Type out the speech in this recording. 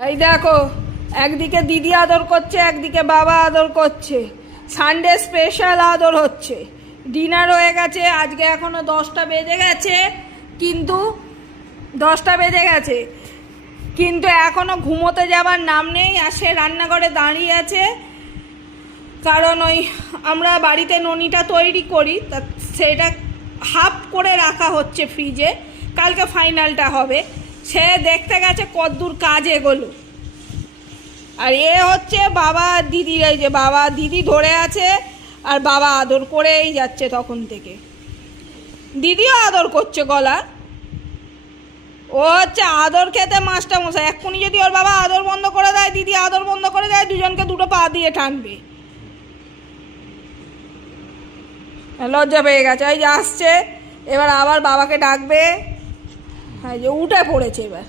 এই দেখো, একদিকে দিদি আদর করছে, একদিকে বাবা আদর করছে। সানডে স্পেশাল আদর হচ্ছে। ডিনার হয়ে গেছে, আজকে এখনো 10টা বেজে গেছে, কিন্তু 10টা বেজে গেছে কিন্তু এখনো ঘুমোতে যাবার নাম নেই। আর সে রান্নাঘরে দাঁড়িয়ে আছে, কারণ ওই আমরা বাড়িতে ননিটা তৈরি করি, তা সেটা হাফ করে রাখা হচ্ছে ফ্রিজে, কালকে ফাইনালটা হবে। সে দেখতে গেছে কতদূর কাজ এগোলো। আর এ হচ্ছে বাবা আর দিদির, এই যে বাবা দিদি ধরে আছে আর বাবা আদর করেই যাচ্ছে তখন থেকে। দিদিও আদর করছে গলা। ও হচ্ছে আদর খেতে মাস্টার মশাই। এক্ষুনি যদি ওর বাবা আদর বন্ধ করে দেয়, দিদি আদর বন্ধ করে দেয়, দুজনকে দুটো পা দিয়ে টানবে। লজ্জা পেয়ে গেছে, এই যে আসছে, এবার আবার বাবাকে ডাকবে। হ্যাঁ, যে উঠে পড়েছে এবার।